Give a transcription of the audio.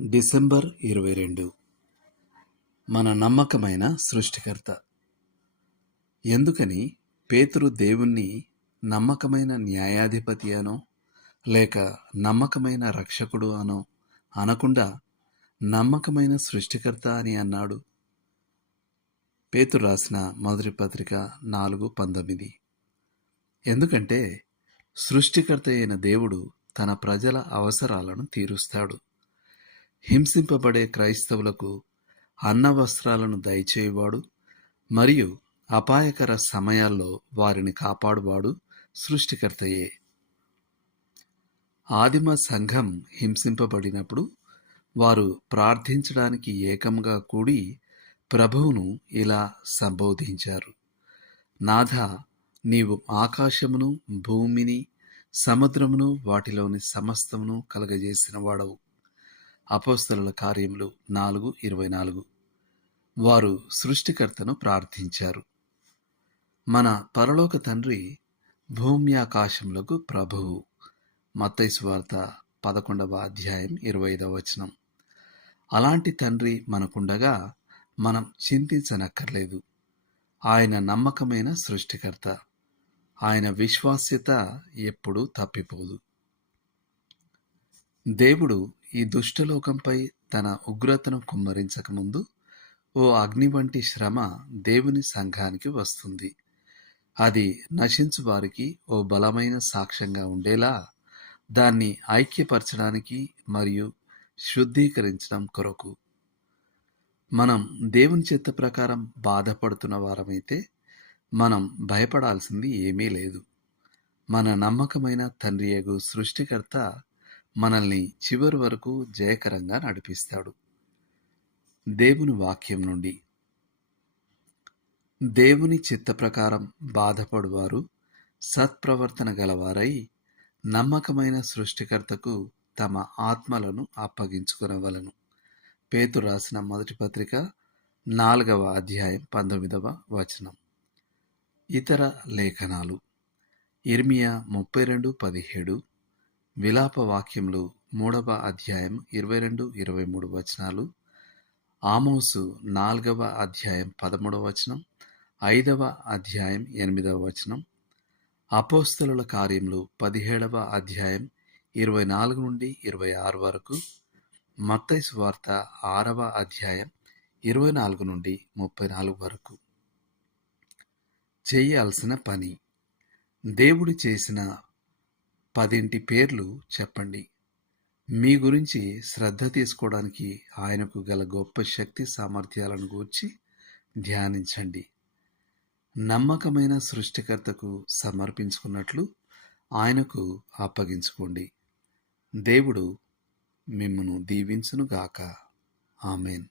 December 22 మన నమ్మకమైన సృష్టికర్త. ఎందుకని పేతురు దేవుణ్ణి నమ్మకమైన న్యాయాధిపతి అనో లేక నమ్మకమైన రక్షకుడు అనో అనకుండా నమ్మకమైన సృష్టికర్త అని అన్నాడు? పేతురు రాసిన మొదటి పత్రిక 4:19. ఎందుకంటే సృష్టికర్త అయిన దేవుడు తన ప్రజల అవసరాలను తీరుస్తాడు. హింసింపబడే క్రైస్తవులకు అన్నవస్త్రాలను దయచేయువాడు మరియు అపాయకర సమయాల్లో వారిని కాపాడువాడు సృష్టికర్తయే. ఆదిమ సంఘం హింసింపబడినప్పుడు వారు ప్రార్థించడానికి ఏకంగా కూడి ప్రభువును ఇలా సంబోధించారు: నాథా, నీవు ఆకాశమును, భూమిని, సముద్రమును, వాటిలోని సమస్తమును కలగజేసిన వాడవు. అపోస్తలుల కార్యములు 4:24. వారు సృష్టికర్తను ప్రార్థించారు. మన పరలోక తండ్రి భూమ్యాకాశములకు ప్రభువు. మత్తయి సువార్త 11:25. అలాంటి తండ్రి మనకుండగా మనం చింతించనక్కర్లేదు. ఆయన నమ్మకమైన సృష్టికర్త. ఆయన విశ్వాస్యత ఎప్పుడూ తప్పిపోదు. దేవుడు ఈ దుష్టలోకంపై తన ఉగ్రతను కుమ్మరించకముందు ఓ అగ్ని వంటి శ్రమ దేవుని సంఘానికి వస్తుంది. అది నశించు వారికి ఓ బలమైన సాక్ష్యంగా ఉండేలా దాన్ని ఐక్యపరచడానికి మరియు శుద్ధీకరించడం కొరకు. మనం దేవుని చిత్త ప్రకారం బాధపడుతున్న వారమైతే మనం భయపడాల్సింది ఏమీ లేదు. మన నమ్మకమైన తండ్రియగు సృష్టికర్త మనల్ని చివరి వరకు జయకరంగా నడిపిస్తాడు. దేవుని వాక్యం నుండి: దేవుని చిత్త ప్రకారం బాధపడువారు సత్ప్రవర్తన గలవారై నమ్మకమైన సృష్టికర్తకు తమ ఆత్మలను అప్పగించుకొనవలెను. పేతురు రాసిన మొదటి పత్రిక 4:19. ఇతర లేఖనాలు: ఇర్మియా 32:17, విలాప వాక్యములు 3:22-23, ఆమోసు 4:13, 5:8, అపోస్తలుల కార్యములు 17:24-26 వరకు, మత్తయి సువార్త 6:24-34 వరకు. చేయాల్సిన పని: దేవుడు చేసిన 10 పేర్లు చెప్పండి. మీ గురించి శ్రద్ధ తీసుకోవడానికి ఆయనకు గల గొప్ప శక్తి సామర్థ్యాలను గూర్చి ధ్యానించండి. నమ్మకమైన సృష్టికర్తకు సమర్పించుకున్నట్లు ఆయనకు అప్పగించుకోండి. దేవుడు మిమ్మును దీవించునుగాక. ఆమేన్.